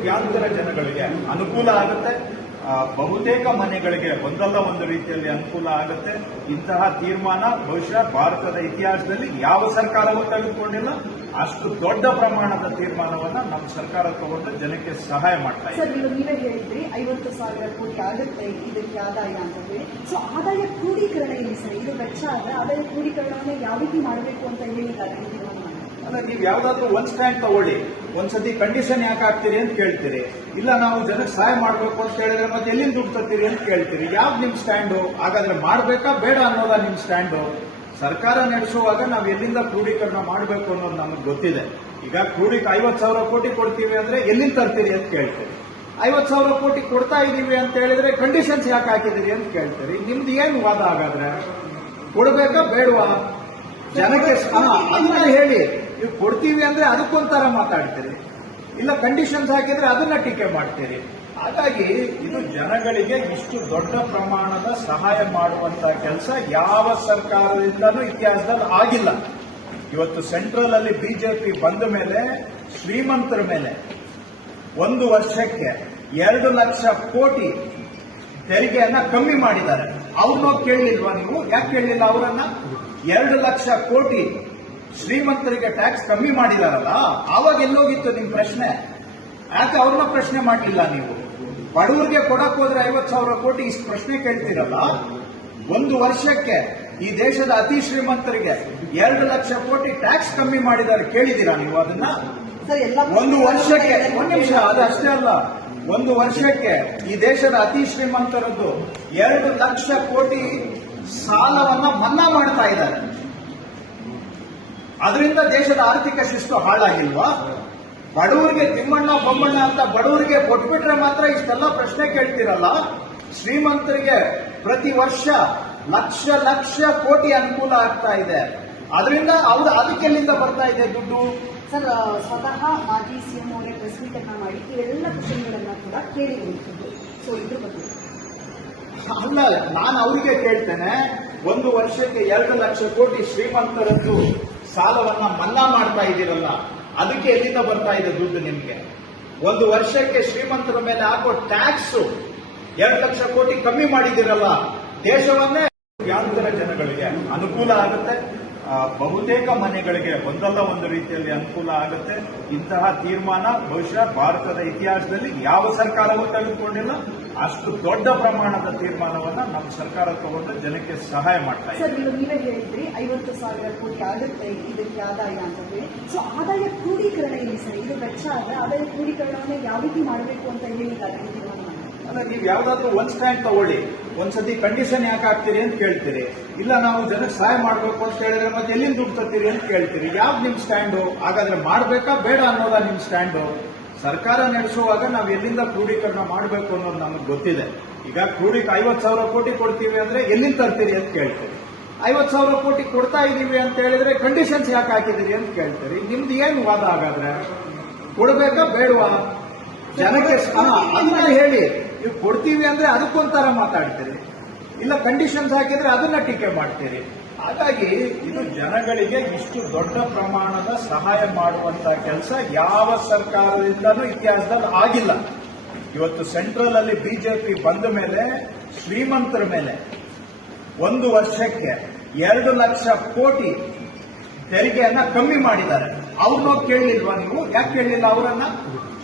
ಕೋಟ್ಯಾಂತರ ಜನಗಳಿಗೆ ಅನುಕೂಲ ಆಗುತ್ತೆ. ಬಹುತೇಕ ಮನೆಗಳಿಗೆ ಒಂದಲ್ಲ ಒಂದು ರೀತಿಯಲ್ಲಿ ಅನುಕೂಲ ಆಗುತ್ತೆ. ಇಂತಹ ತೀರ್ಮಾನ ಬಹುಶಃ ಭಾರತದ ಇತಿಹಾಸದಲ್ಲಿ ಯಾವ ಸರ್ಕಾರವೂ ತೆಗೆದುಕೊಂಡಿಲ್ಲ. ಅಷ್ಟು ದೊಡ್ಡ ಪ್ರಮಾಣದ ತೀರ್ಮಾನವನ್ನ ನಮ್ಮ ಸರ್ಕಾರ ತಗೊಂಡು ಜನಕ್ಕೆ ಸಹಾಯ ಮಾಡ್ತಾ ಇದೆ. ನೀವೇ ಹೇಳಿದ್ರಿ ಐವತ್ತು ಸಾವಿರ ಕೋಟಿ ಆಗುತ್ತೆ ಇದಕ್ಕೆ ಆದಾಯ ಅಂತ ಹೇಳಿ ಸೊ ಆದಾಯ ಕ್ರೋಢೀಕರಣ ಇಲ್ಲಿ ಸರ್? ಇದು ವೆಚ್ಚ ಆದ್ರೆ ಆದಾಯ ಕ್ರೋಢೀಕರಣವನ್ನು ಯಾವ ರೀತಿ ಮಾಡಬೇಕು ಅಂತ ಹೇಳಿದ್ದಾರೆ ಅಲ್ಲ ನೀವು ಯಾವ್ದಾದ್ರು ಒಂದ್ ಸ್ಟ್ಯಾಂಡ್ ತಗೊಳ್ಳಿ. ಒಂದ್ಸತಿ ಕಂಡೀಷನ್ ಯಾಕೆ ಹಾಕ್ತೀರಿ ಅಂತ ಕೇಳ್ತೀರಿ. ಇಲ್ಲ, ನಾವು ಜನಕ್ಕೆ ಸಹಾಯ ಮಾಡಬೇಕು ಅಂತ ಹೇಳಿದ್ರೆ ಮತ್ತೆ ಎಲ್ಲಿಂದ ದುಡ್ಡು ತರ್ತೀರಿ ಅಂತ ಕೇಳ್ತೀರಿ. ಯಾವ್ದು ನಿಮ್ ಸ್ಟ್ಯಾಂಡು ಹಾಗಾದ್ರೆ ಮಾಡಬೇಕಾ ಬೇಡ ಅನ್ನೋದ ನಿಮ್ ಸ್ಟ್ಯಾಂಡು ಸರ್ಕಾರ ನಡೆಸುವಾಗ ನಾವು ಎಲ್ಲಿಂದ ಕ್ರೋಢೀಕರಣ ಮಾಡಬೇಕು ಅನ್ನೋದು ನಮಗೆ ಗೊತ್ತಿದೆ. ಈಗ ಕ್ರೋಢೀಕ ಐವತ್ ಸಾವಿರ ಕೋಟಿ ಕೊಡ್ತೀವಿ ಅಂದ್ರೆ ಎಲ್ಲಿಂದ ತರ್ತೀರಿ ಅಂತ ಕೇಳ್ತೀರಿ. ಐವತ್ ಸಾವಿರ ಕೋಟಿ ಕೊಡ್ತಾ ಇದೀವಿ ಅಂತ ಹೇಳಿದ್ರೆ ಕಂಡೀಷನ್ಸ್ ಯಾಕೆ ಹಾಕಿದಿರಿ ಅಂತ ಕೇಳ್ತೀರಿ. ನಿಮ್ದು ಏನು ವಾದ ಹಾಗಾದ್ರೆ? ಕೊಡಬೇಕಾ ಬೇಡವಾ? ಜನಕ್ಕೆ ಅದನ್ನ ಹೇಳಿ. ನೀವು ಕೊಡ್ತೀವಿ ಅಂದ್ರೆ ಅದಕ್ಕೊಂಥರ ಮಾತಾಡ್ತೀರಿ. ಇಲ್ಲ ಕಂಡೀಷನ್ಸ್ ಹಾಕಿದ್ರೆ ಅದನ್ನ ಟೀಕೆ ಮಾಡ್ತೀರಿ. ಹಾಗಾಗಿ ಇದು ಜನಗಳಿಗೆ ಇಷ್ಟು ದೊಡ್ಡ ಪ್ರಮಾಣದ ಸಹಾಯ ಮಾಡುವಂತ ಕೆಲಸ ಯಾವ ಸರ್ಕಾರದಿಂದಲೂ ಇತಿಹಾಸದಲ್ಲಿ ಆಗಿಲ್ಲ. ಇವತ್ತು ಸೆಂಟ್ರಲ್ ಅಲ್ಲಿ ಬಿಜೆಪಿ ಬಂದ ಮೇಲೆ, ಶ್ರೀಮಂತರ ಮೇಲೆ ಒಂದು ವರ್ಷಕ್ಕೆ ಎರಡು ಲಕ್ಷ ಕೋಟಿ ತೆರಿಗೆಯನ್ನ ಕಮ್ಮಿ ಮಾಡಿದ್ದಾರೆ. ಅವ್ರನ್ನ ಕೇಳಿಲ್ವಾ ನೀವು? ಯಾಕೆ ಕೇಳಿಲ್ಲ ಅವರನ್ನ? ಎರಡು ಲಕ್ಷ ಕೋಟಿ ಶ್ರೀಮಂತರಿಗೆ ಟ್ಯಾಕ್ಸ್ ಕಮ್ಮಿ ಮಾಡಿದಾರಲ್ಲ ಆವಾಗ ಎಲ್ಲೋಗಿತ್ತು ನಿಮ್ ಪ್ರಶ್ನೆ? ಯಾಕೆ ಅವ್ರನ್ನ ಪ್ರಶ್ನೆ ಮಾಡಲಿಲ್ಲ ನೀವು? ಬಡವರಿಗೆ ಕೊಡಕ್ ಹೋದ್ರೆ ಐವತ್ ಸಾವಿರ ಕೋಟಿ ಇಷ್ಟು ಪ್ರಶ್ನೆ ಕೇಳ್ತೀರಲ್ಲ? ಒಂದು ವರ್ಷಕ್ಕೆ ಈ ದೇಶದ ಅತಿ ಶ್ರೀಮಂತರಿಗೆ ಎರಡು ಲಕ್ಷ ಕೋಟಿ ಟ್ಯಾಕ್ಸ್ ಕಮ್ಮಿ ಮಾಡಿದ್ದಾರೆ ಕೇಳಿದೀರಾ ನೀವು ಅದನ್ನ? ಒಂದು ವರ್ಷಕ್ಕೆ ಒಂದು ನಿಮಿಷ ಅದು ಅಷ್ಟೇ ಅಲ್ಲ. ಒಂದು ವರ್ಷಕ್ಕೆ ಈ ದೇಶದ ಅತಿ ಶ್ರೀಮಂತರದ್ದು ಎರಡು ಲಕ್ಷ ಕೋಟಿ ಸಾಲವನ್ನ ಮನ್ನಾ ಮಾಡ್ತಾ ಇದ್ದಾರೆ. ಅದರಿಂದ ದೇಶದ ಆರ್ಥಿಕ ಶಿಸ್ತು ಹಾಳಾಗಿಲ್ವಾ? ಬಡವರಿಗೆ ತಿಮ್ಮಣ್ಣ ಬೊಮ್ಮಣ್ಣ ಅಂತ ಬಡವರಿಗೆ ಕೊಟ್ಬಿಟ್ರೆ ಮಾತ್ರ ಇಷ್ಟೆಲ್ಲ ಪ್ರಶ್ನೆ ಕೇಳ್ತಿರಲ್ಲ? ಶ್ರೀಮಂತರಿಗೆ ಪ್ರತಿ ವರ್ಷ ಲಕ್ಷ ಲಕ್ಷ ಕೋಟಿ ಅನುಕೂಲ ಆಗ್ತಾ ಇದೆ. ಅದರಿಂದ ಅವ್ರು ಅದಕ್ಕೆಲ್ಲಿಂದ ಬರ್ತಾ ಇದೆ ದುಡ್ಡು? ಸರ್ ಸ್ವತಃ ಮಾಜಿ ಸಿಎಂ ಅವರೇ ಪ್ರೆಸ್ ಅನ್ನ ಮಾಡಿ ಇವೆಲ್ಲ ಕ್ವಶನ್ಗಳನ್ನ ಕೂಡ ಕೇಳಿ ಸೊ ಇದ್ರ ಬಗ್ಗೆ. ಅಲ್ಲ ನಾನು ಅವರಿಗೆ ಕೇಳ್ತೇನೆ. ಒಂದು ವರ್ಷಕ್ಕೆ ಎರಡು ಲಕ್ಷ ಕೋಟಿ ಶ್ರೀಮಂತರದ್ದು ಸಾಲವನ್ನ ಮನ್ನಾ ಮಾಡ್ತಾ ಇದ್ದೀರಲ್ಲ, ಅದಕ್ಕೆ ಎಲ್ಲಿಂದ ಬರ್ತಾ ಇದೆ ದುಡ್ಡು ನಿಮಗೆ? ಒಂದು ವರ್ಷಕ್ಕೆ ಶ್ರೀಮಂತರ ಮೇಲೆ ಹಾಕೋ ಟ್ಯಾಕ್ಸ್ ಎರಡು ಲಕ್ಷ ಕೋಟಿ ಕಮ್ಮಿ ಮಾಡಿದಿರಲ್ಲ ದೇಶವನ್ನೇ ಯಾಂತರ ಜನಗಳಿಗೆ? ಅನುಕೂಲ ಆಗುತ್ತೆ? ಬಹುತೇಕ ಮನೆಗಳಿಗೆ ಒಂದಲ್ಲ ಒಂದು ರೀತಿಯಲ್ಲಿ ಅನುಕೂಲ ಆಗುತ್ತೆ. ಇಂತಹ ತೀರ್ಮಾನ ಬಹುಶಃ ಭಾರತದ ಇತಿಹಾಸದಲ್ಲಿ ಯಾವ ಸರ್ಕಾರವೂ ತೆಗೆದುಕೊಂಡಿಲ್ಲ. ಅಷ್ಟು ದೊಡ್ಡ ಪ್ರಮಾಣದ ತೀರ್ಮಾನವನ್ನ ನಮ್ಮ ಸರ್ಕಾರ ತಗೊಂಡು ಜನಕ್ಕೆ ಸಹಾಯ ಮಾಡ್ತಾ ಇದೆ. ಸರ್ ನೀವು ನೀವೇ ಹೇಳಿದ್ರಿ ಐವತ್ತು ಸಾವಿರ ಕೋಟಿ ಆಗುತ್ತೆ ಇದಕ್ಕೆ ಆದಾಯ ಅಂತ ಹೇಳಿ. ಸೊ ಆದಾಯ ಕ್ರೋಢೀಕರಣ ಇಲ್ಲಿ ಸರ್? ಇದು ವೆಚ್ಚ ಆದ್ರೆ ಆದಾಯ ಕ್ರೋಢೀಕರಣವನ್ನು ಯಾವ ರೀತಿ ಮಾಡಬೇಕು ಅಂತ ತೀರ್ಮಾನ ಅಲ್ಲ ನೀವು ಯಾವ್ದಾದ್ರು ಒಂದ್ ಸ್ಟ್ಯಾಂಡ್ ತಗೊಳ್ಳಿ. ಒಂದ್ಸತಿ ಕಂಡೀಷನ್ ಯಾಕೆ ಹಾಕ್ತೀರಿ ಅಂತ ಕೇಳ್ತೀರಿ. ಇಲ್ಲ, ನಾವು ಜನಕ್ಕೆ ಸಹಾಯ ಮಾಡಬೇಕು ಅಂತ ಹೇಳಿದ್ರೆ ಮತ್ತೆ ಎಲ್ಲಿಂದ ದುಡ್ಡು ತರ್ತೀರಿ ಅಂತ ಕೇಳ್ತೀರಿ. ಯಾವ್ದು ನಿಮ್ ಸ್ಟ್ಯಾಂಡು ಹಾಗಾದ್ರೆ ಮಾಡಬೇಕಾ ಬೇಡ ಅನ್ನೋದ ನಿಮ್ ಸ್ಟ್ಯಾಂಡು ಸರ್ಕಾರ ನಡೆಸುವಾಗ ನಾವು ಎಲ್ಲಿಂದ ಕ್ರೋಢೀಕರಣ ಮಾಡಬೇಕು ಅನ್ನೋದು ನಮಗೆ ಗೊತ್ತಿದೆ. ಈಗ ಕ್ರೋಢೀಕ ಐವತ್ತು ಸಾವಿರ ಕೋಟಿ ಕೊಡ್ತೀವಿ ಅಂದ್ರೆ ಎಲ್ಲಿಂದ ತರ್ತೀರಿ ಅಂತ ಕೇಳ್ತೀರಿ. ಐವತ್ತು ಸಾವಿರ ಕೋಟಿ ಕೊಡ್ತಾ ಇದ್ದೀವಿ ಅಂತ ಹೇಳಿದ್ರೆ ಕಂಡೀಷನ್ಸ್ ಯಾಕೆ ಹಾಕಿದಿರಿ ಅಂತ ಕೇಳ್ತೀರಿ. ನಿಮ್ದು ಏನು ವಾದ ಹಾಗಾದ್ರೆ? ಕೊಡಬೇಕಾ ಬೇಡವಾ? ಜನಕ್ಕೆ ಅದನ್ನ ಹೇಳಿ. ನೀವು ಕೊಡ್ತೀವಿ ಅಂದ್ರೆ ಅದಕ್ಕೊಂಥರ ಮಾತಾಡ್ತೀರಿ. ಇಲ್ಲ ಕಂಡೀಷನ್ಸ್ ಹಾಕಿದ್ರೆ ಅದನ್ನ ಟೀಕೆ ಮಾಡ್ತೀರಿ. ಹಾಗಾಗಿ ಇದು ಜನಗಳಿಗೆ ಇಷ್ಟು ದೊಡ್ಡ ಪ್ರಮಾಣದ ಸಹಾಯ ಮಾಡುವಂತ ಕೆಲಸ ಯಾವ ಸರ್ಕಾರದಿಂದಲೂ ಇತಿಹಾಸದಲ್ಲಿ ಆಗಿಲ್ಲ. ಇವತ್ತು ಸೆಂಟ್ರಲ್ ಅಲ್ಲಿ ಬಿಜೆಪಿ ಬಂದ ಮೇಲೆ, ಶ್ರೀಮಂತರ ಮೇಲೆ ಒಂದು ವರ್ಷಕ್ಕೆ ಎರಡು ಲಕ್ಷ ಕೋಟಿ ತೆರಿಗೆಯನ್ನ ಕಮ್ಮಿ ಮಾಡಿದ್ದಾರೆ. ಅವ್ರನ್ನ ಕೇಳಿಲ್ವಾ ನೀವು? ಯಾಕೆ ಕೇಳಿಲ್ಲ ಅವರನ್ನ?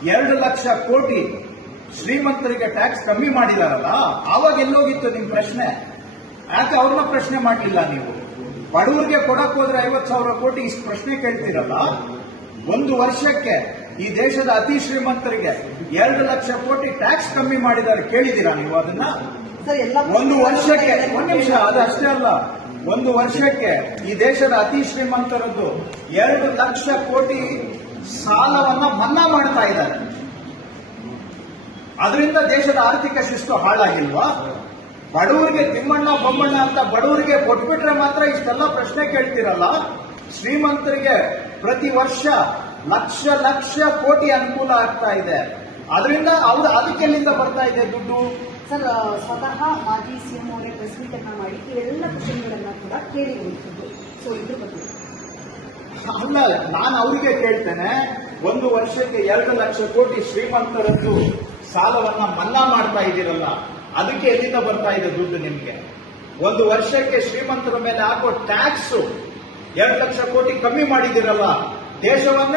ಎರಡು ಲಕ್ಷ ಕೋಟಿ ಶ್ರೀಮಂತರಿಗೆ ಟ್ಯಾಕ್ಸ್ ಕಮ್ಮಿ ಮಾಡಿದಾರಲ್ಲ ಆವಾಗ ಎಲ್ಲೋಗಿತ್ತು ನಿಮ್ ಪ್ರಶ್ನೆ? ಯಾಕೆ ಅವ್ರನ್ನ ಪ್ರಶ್ನೆ ಮಾಡಲಿಲ್ಲ ನೀವು? ಬಡವರಿಗೆ ಕೊಡಕ್ ಹೋದ್ರೆ ಐವತ್ ಸಾವಿರ ಕೋಟಿ ಇಷ್ಟು ಪ್ರಶ್ನೆ ಕೇಳ್ತೀರಲ್ಲ? ಒಂದು ವರ್ಷಕ್ಕೆ ಈ ದೇಶದ ಅತಿ ಶ್ರೀಮಂತರಿಗೆ ಎರಡು ಲಕ್ಷ ಕೋಟಿ ಟ್ಯಾಕ್ಸ್ ಕಮ್ಮಿ ಮಾಡಿದ್ದಾರೆ ಕೇಳಿದ್ದೀರಾ ನೀವು ಅದನ್ನ? ಒಂದು ವರ್ಷಕ್ಕೆ ಒಂದು ನಿಮಿಷ ಅದು ಅಷ್ಟೇ ಅಲ್ಲ. ಒಂದು ವರ್ಷಕ್ಕೆ ಈ ದೇಶದ ಅತಿ ಶ್ರೀಮಂತರದ್ದು ಎರಡು ಲಕ್ಷ ಕೋಟಿ ಸಾಲವನ್ನ ಮನ್ನಾ ಮಾಡ್ತಾ ಇದ್ದಾರೆ. ಅದರಿಂದ ದೇಶದ ಆರ್ಥಿಕ ಶಿಸ್ತು ಹಾಳಾಗಿಲ್ವಾ? ಬಡವರಿಗೆ ತಿಮ್ಮಣ್ಣ ಬೊಮ್ಮಣ್ಣ ಅಂತ ಬಡವರಿಗೆ ಕೊಟ್ಬಿಟ್ರೆ ಮಾತ್ರ ಇಷ್ಟೆಲ್ಲ ಪ್ರಶ್ನೆ ಕೇಳ್ತಿರಲ್ಲ? ಶ್ರೀಮಂತರಿಗೆ ಪ್ರತಿ ವರ್ಷ ಲಕ್ಷ ಲಕ್ಷ ಕೋಟಿ ಅನುಕೂಲ ಆಗ್ತಾ ಇದೆ. ಅದರಿಂದ ಅವ್ರು ಅದಕ್ಕೆಲ್ಲಿಂದ ಬರ್ತಾ ಇದೆ ದುಡ್ಡು? ಸರ್ ಸ್ವತಃ ಮಾಜಿ ಸಿಎಂ ಅವರೇ ಪ್ರೆಸ್ ಮಾಡಿ ಎಲ್ಲ ಪ್ರಶ್ನೆಗಳನ್ನ ಕೂಡ ಕೇಳಿ ಸೊ ಇದ್ರ ಬಗ್ಗೆ. ಅಲ್ಲ ನಾನು ಅವರಿಗೆ ಕೇಳ್ತೇನೆ. ಒಂದು ವರ್ಷಕ್ಕೆ ಎರಡು ಲಕ್ಷ ಕೋಟಿ ಶ್ರೀಮಂತರದ್ದು ಸಾಲವನ್ನ ಮನ್ನಾ ಮಾಡ್ತಾ ಇದ್ದೀರಲ್ಲ, ಅದಕ್ಕೆ ಎಲ್ಲಿಂದ ಬರ್ತಾ ಇದೆ ದುಡ್ಡು ನಿಮಗೆ? ಒಂದು ವರ್ಷಕ್ಕೆ ಶ್ರೀಮಂತರ ಮೇಲೆ ಹಾಕೋ ಟ್ಯಾಕ್ಸ್, ಎರಡು ಲಕ್ಷ ಕೋಟಿ ಕಮ್ಮಿ ಮಾಡಿದಿರಲ್ಲ ದೇಶವನ್ನೇ